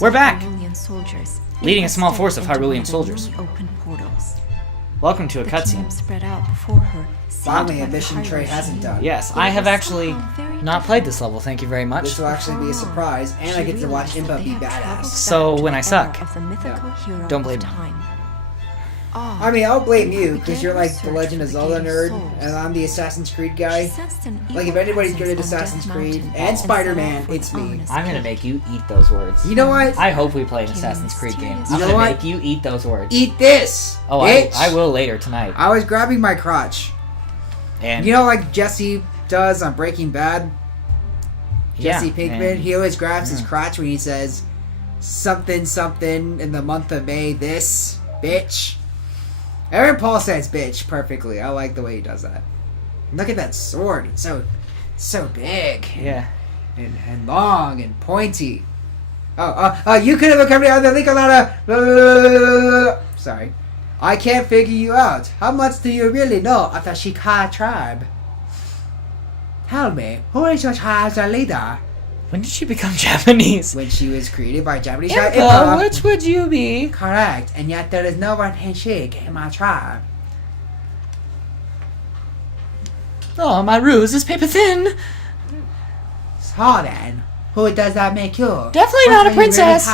We're back! Leading a small force of Hyrulean soldiers. Welcome to a cutscene. Finally, a mission Trey hasn't done. Yes, I have actually not played this level, thank you very much. This will actually be a surprise, and I get to watch Impa be badass. So, when I suck, Yeah. don't blame me. I mean, I'll blame you, because you're like the Legend of Zelda nerd, and I'm the Assassin's Creed guy. Like, if anybody's good at Assassin's Creed and Spider-Man, it's me. I'm gonna make you eat those words. You know what? I hope we play an Assassin's Creed game. I'm know gonna what? make you eat those words. Eat this! Oh, bitch! I will later tonight. I was grabbing my crotch. And You know, like Jesse does on Breaking Bad? yeah, Jesse Pinkman, and- he always grabs his crotch when he says, something, something, in the month of May, this, bitch. Aaron Paul says bitch perfectly. I like the way he does that. Look at that sword. It's so big. Yeah. And long and pointy. You could have accompanied on the link a lot of... Sorry. I can't figure you out. How much do you really know of the Shika tribe? Tell me, who is your tribe's leader? When did she become Japanese? When she was created by Japanese Impa, which would you be? Correct, and yet there is no one handshake in my tribe. Oh, my ruse is paper thin. So then, who does that make you? Definitely not a princess.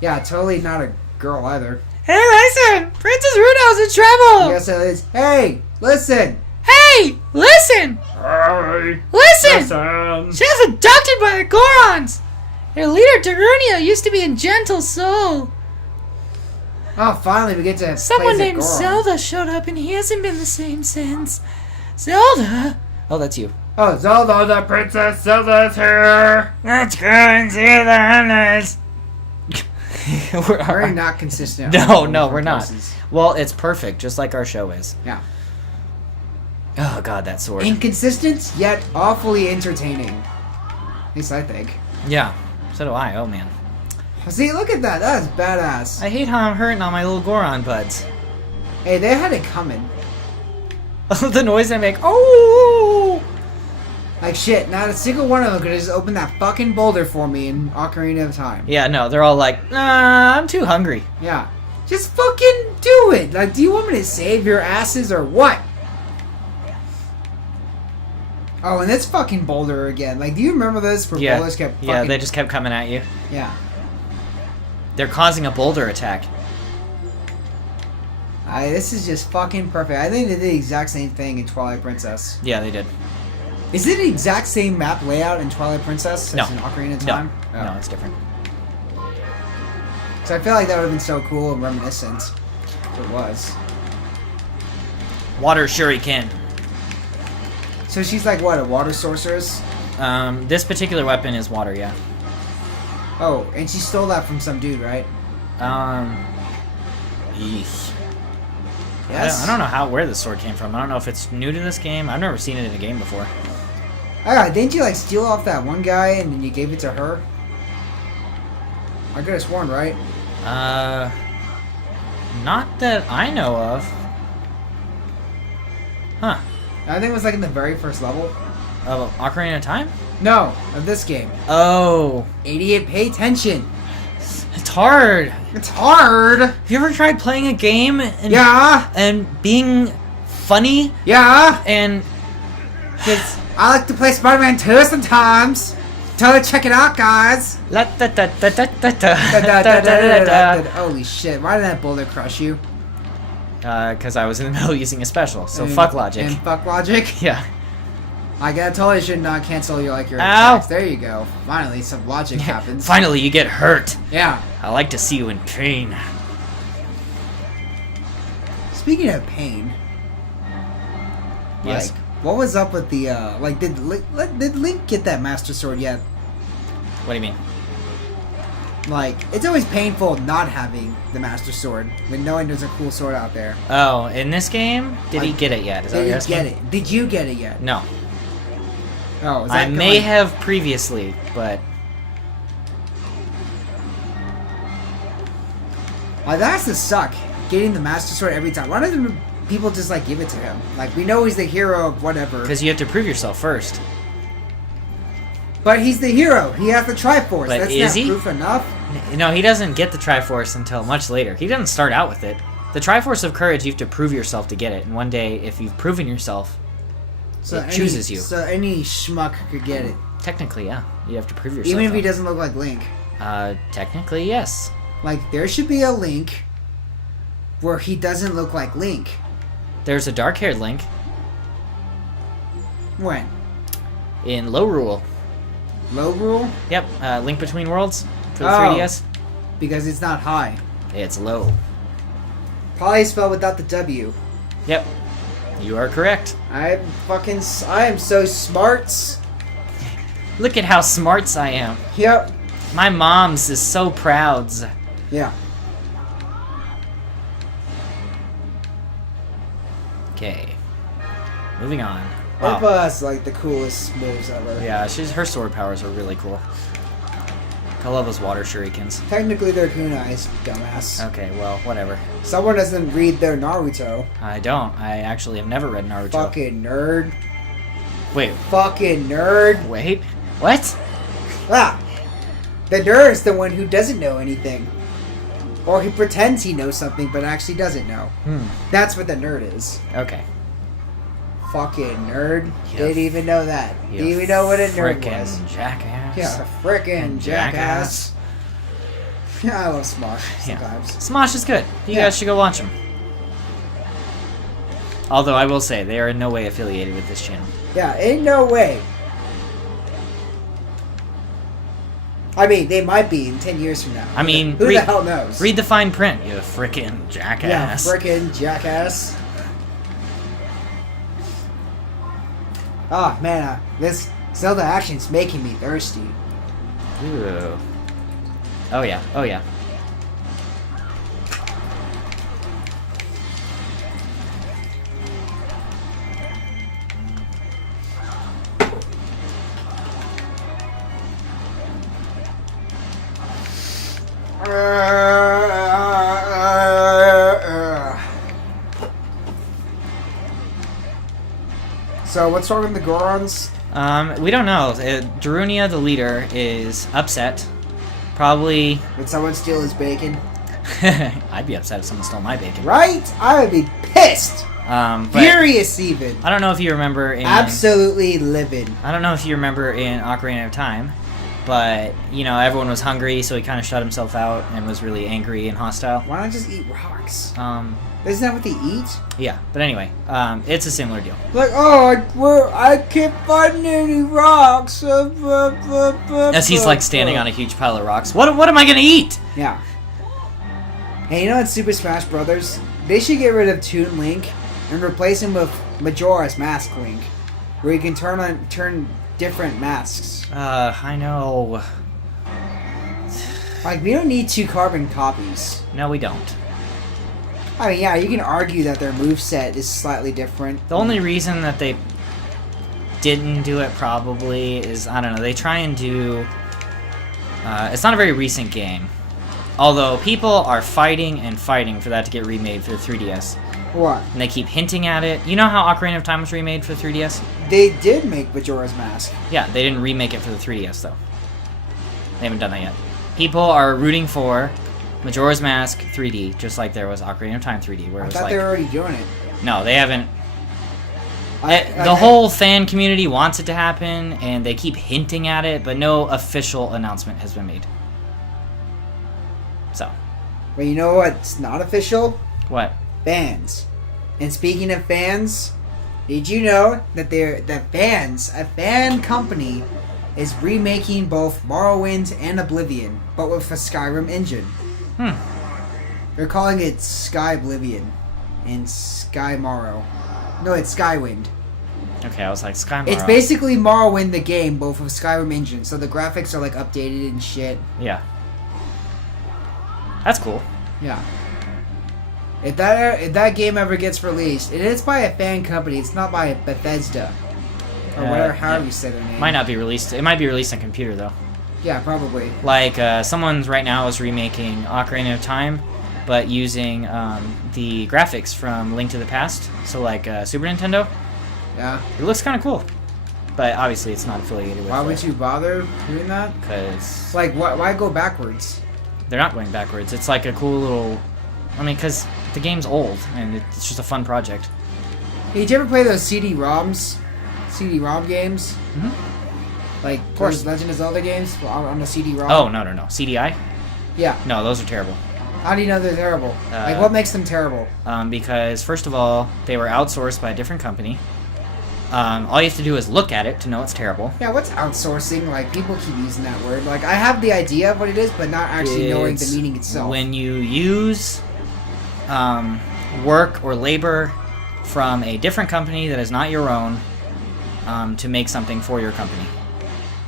Yeah, totally not a girl either. Hey, listen! Princess Runo's in trouble! Yes, it is. Hey, listen! Hey, listen! Hey, Listen! listen. She was abducted by the Gorons! Their leader, Darunia, used to be a gentle soul. Oh, finally we get to Someone play named Goron. Zelda showed up and he hasn't been the same since. Zelda? Oh, that's you. Oh, Zelda, The Princess Zelda's here. Let's go and see the hunters. very not consistent. No, we're not. Places. Well, it's perfect, just like our show is. Yeah. Oh god, that sword. Inconsistent, yet awfully entertaining. At least I think. Yeah, so do I. Oh man. See, look at that. That is badass. I hate how I'm hurting all my little Goron buds. Hey, they had it coming. The noise they make. Oh! Like shit, not a single one of them could have just opened that fucking boulder for me in Ocarina of Time. Yeah, no, they're all like, I'm too hungry. Yeah. Just fucking do it! Like, do you want me to save your asses or what? Oh, and this fucking boulder again. Like, do you remember this? Where Yeah, boulders kept fucking... yeah, they just kept coming at you. Yeah. They're causing a boulder attack. This is just fucking perfect. I think they did the exact same thing in Twilight Princess. Yeah, they did. Is it the exact same map layout in Twilight Princess No. as in Ocarina of No, Time? no, it's different. So I feel like that would have been so cool and reminiscent. If it was. Water shuriken. So she's like, what, a water sorceress? This particular weapon is water, yeah. Oh, and she stole that from some dude, right? Eesh. Yes? I don't know where this sword came from. I don't know if it's new to this game. I've never seen it in a game before. Didn't you like steal off that one guy and then you gave it to her? I could have sworn, right? Not that I know of. Huh. I think it was like in the very first level. Of Ocarina of Time? No, of this game. Oh. Idiot, pay attention. It's hard. It's hard. Have you ever tried playing a game and Yeah. and being funny Yeah. and Cause I like to play Spider-Man 2 sometimes. Totally check it out, guys. Holy shit! Why did that boulder crush you? Because I was in the middle using a special, so fuck logic. And fuck logic. Yeah. I totally should not cancel your your Ow. attacks. There you go. Finally, some logic happens. Finally, you get hurt. Yeah. I like to see you in pain. Speaking of pain, Yes. like, what was up with the like? Did Link get that Master Sword yet? What do you mean? Like, it's always painful not having the Master Sword, when knowing there's a cool sword out there. Oh, in this game, did he Like, get it yet? Is that what Did you're you asking? get it? Did you get it yet? No. Oh, is I that may going- have previously, but Like, that has to suck, getting the Master Sword every time. Why don't people just, like, give it to him? Like, we know he's the hero of whatever. because you have to prove yourself first. But he's the hero. He has the Triforce. But That's is not he? proof enough. No, he doesn't get the Triforce until much later. He doesn't start out with it. The Triforce of Courage, you have to prove yourself to get it. And one day, if you've proven yourself, it chooses you. So any schmuck could get it. Technically, yeah. You have to prove yourself. Even if he up. doesn't look like Link. Technically, yes. Like, there should be a Link where he doesn't look like Link. There's a dark-haired Link When? in Low Rule. Low Rule? Yep, Link Between Worlds for the Oh. 3DS. Because it's not high. It's low. Probably spelled without the W. Yep, you are correct. I am so smart. Look at how smarts I am. Yep. My mom's is so proud. Yeah. Okay, moving on. Wow. Urpa's like the coolest moves ever. Yeah, her sword powers are really cool. I love those water shurikens. Technically, they're kunais, dumbass. Okay, well, whatever. Someone doesn't read their Naruto. I don't. I actually have never read Naruto. Fucking nerd. Wait, Fucking nerd. wait. What? Ah! The nerd's the one who doesn't know anything. Or he pretends he knows something, but actually doesn't know. That's what the nerd is. Okay. Fucking nerd. You Didn't even know that. You Didn't even know what a nerd frickin' was. jackass. Yeah, frickin' jackass. Yeah, I love Smosh Yeah. sometimes. Smosh is good. You Yeah. guys should go watch him. Although I will say, they are in no way affiliated with this channel. Yeah, in no way. I mean, they might be in 10 years from now. I mean, who the hell knows? Read the fine print, you frickin' Yeah, jackass. frickin' jackass. Oh man, this Zelda action's making me thirsty. Ooh. Oh yeah, oh yeah. So what's wrong with the Gorons? We don't know. Darunia, the leader, is upset. Probably. Did someone steal his bacon? I'd be upset if someone stole my bacon. Right? I would be pissed. But Furious even. I don't know if you remember in. Absolutely livid. I don't know if you remember in Ocarina of Time, but you know everyone was hungry, so he kind of shut himself out and was really angry and hostile. Why not just eat rocks? Isn't that what they eat? Yeah, but anyway, it's a similar deal. Like, oh, I can't find any rocks. As he's like standing on a huge pile of rocks. What am I gonna eat? Yeah. Hey, you know in Super Smash Brothers, they should get rid of Toon Link and replace him with Majora's Mask Link, where you can turn different masks. I know. Like, we don't need 2 carbon copies. No, we don't. I mean, yeah, you can argue that their moveset is slightly different. The only reason that they didn't do it probably is, I don't know, they try and do... it's not a very recent game. Although people are fighting and fighting for that to get remade for the 3DS. What? And they keep hinting at it. You know how Ocarina of Time was remade for the 3DS? They did make Majora's Mask. Yeah, they didn't remake it for the 3DS, though. They haven't done that yet. People are rooting for Majora's Mask 3D, just like there was Ocarina of Time 3D, where it I was thought like... they were already doing it. No, they haven't. The whole fan community wants it to happen, and they keep hinting at it, but no official announcement has been made. So. But you know what's not official? What? Fans. And speaking of fans, did you know that a fan company, is remaking both Morrowind and Oblivion, but with a Skyrim engine? They're calling it Sky Oblivion and Sky Morrow. No, it's Skywind. Okay, I was like, Sky Morrow. It's basically Morrowind the game, both with Skyrim engine, so the graphics are like updated and shit. Yeah. That's cool. Yeah. If that game ever gets released, and it's by a fan company, it's not by Bethesda. Or whatever, however you say their name. Might not be released. It might be released on computer, though. Yeah, probably. Like, someone's right now is remaking Ocarina of Time, but using the graphics from Link to the Past. So, like, Super Nintendo. Yeah. It looks kind of cool. but obviously it's not affiliated with. Why would you bother doing that? Because Like, why go backwards? they're not going backwards. It's like a cool little. I mean, because the game's old and it's just a fun project. Hey, did you ever play those CD-ROM games? Like, of course. Legend of Zelda games on the CD-ROM? Oh no CDI? Yeah. No, those are terrible. How do you know they're terrible? Like, what makes them terrible? Because first of all, they were outsourced by a different company. All you have to do is look at it to know it's terrible. Yeah, what's outsourcing? Like, people keep using that word. Like, I have the idea of what it is, but not actually knowing the meaning itself. When you use work or labor from a different company that is not your own to make something for your company.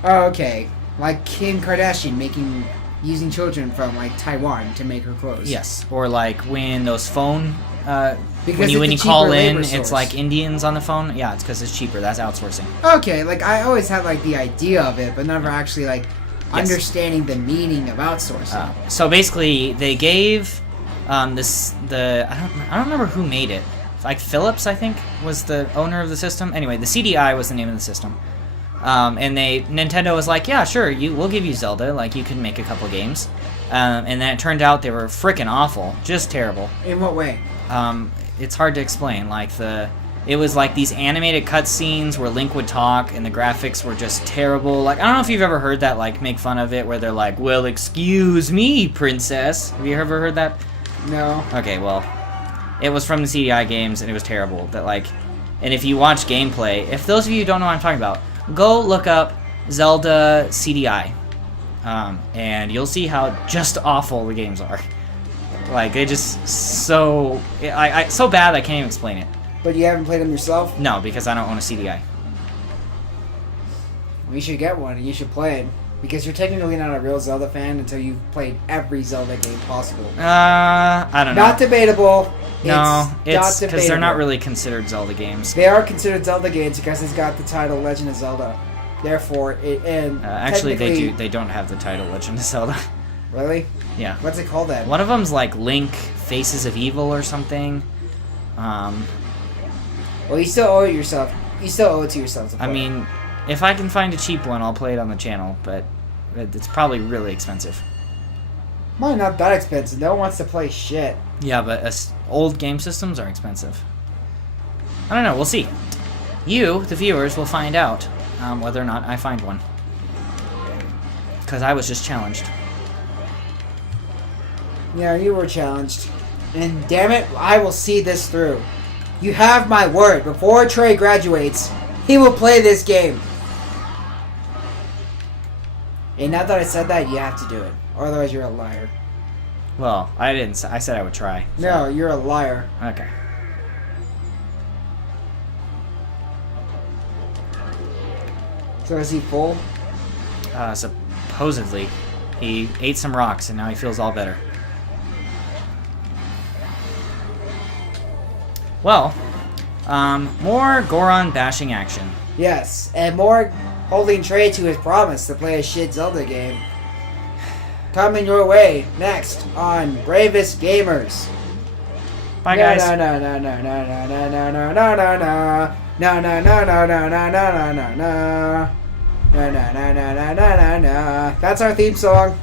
Oh, okay. Like Kim Kardashian using children from, like, Taiwan to make her clothes. Yes, or like when those phone... Because when it's you a call cheaper in, labor it's source. like Indians on the phone. Yeah, it's because it's cheaper. That's outsourcing. Okay, like, I always had, like, the idea of it, but never actually, like, understanding the meaning of outsourcing. So basically, they gave I don't remember who made it. Like Philips, I think, was the owner of the system. Anyway, the CDI was the name of the system. And Nintendo was like, yeah, sure, we'll give you Zelda. Like, you can make a couple games. And then it turned out they were freaking awful, just terrible. In what way? It's hard to explain. Like it was like these animated cutscenes where Link would talk, and the graphics were just terrible. Like, I don't know if you've ever heard that, like, make fun of it, where they're like, "Well, excuse me, princess." Have you ever heard that? No. Okay, well, it was from the CDI games, and it was terrible. That, like, and if you watch gameplay, if those of you who don't know what I'm talking about, go look up Zelda CDI, and you'll see how just awful the games are. Like, they just so bad I can't even explain it. But you haven't played them yourself? No, because I don't own a CDI. We should get one and you should play it. Because you're technically not a real Zelda fan until you've played every Zelda game possible. I don't know. Not debatable. No, it's not because they're not debatable. really considered Zelda games. They are considered Zelda games because it's got the title Legend of Zelda. Therefore, Actually, technically- they don't have the title Legend of Zelda. Really? Yeah. What's it called then? One of them's like Link Faces of Evil or something. Well, you still owe it yourself. You still owe it to yourself to play. I mean, if I can find a cheap one, I'll play it on the channel, but it's probably really expensive. Mine not that expensive. No one wants to play shit. Yeah, but old game systems are expensive. I don't know. We'll see. You, the viewers, will find out whether or not I find one. Because I was just challenged. Yeah, you were challenged. And damn it, I will see this through. You have my word. Before Trey graduates, he will play this game. And now that I said that, you have to do it. Or otherwise you're a liar. Well, I didn't. I said I would try. No, you're a liar. Okay. So is he full? Supposedly. He ate some rocks and now he feels all better. Well, more Goron bashing action. Yes, and more holding Trey to his promise to play a shit Zelda game. Coming your way next on Bravest Gamers. Bye, guys. No, no, no, no, no, no, no, no, no, no, no, no. No, no, no, no, no, no, no, no, no, no. No, no, no, no, no, no, no, no. That's our theme song.